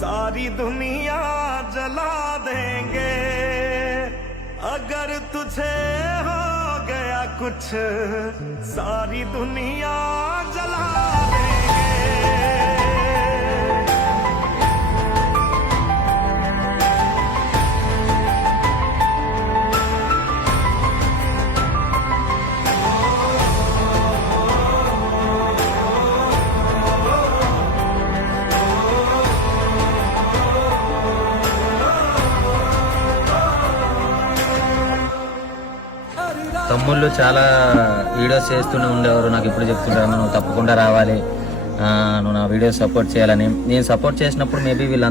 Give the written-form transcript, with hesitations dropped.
सारी दुनिया जला देंगे अगर तुझे हो गया कुछ सारी दुनिया जला देंगे। తమ్ముళ్ళు చాలా వీడియోస్ చేస్తూనే ఉండేవారు. నాకు ఇప్పుడు చెప్తుంటారు నువ్వు తప్పకుండా రావాలి, నువ్వు నా వీడియోస్ సపోర్ట్ చేయాలని. నేను సపోర్ట్ చేసినప్పుడు మేబీ వీళ్ళంతా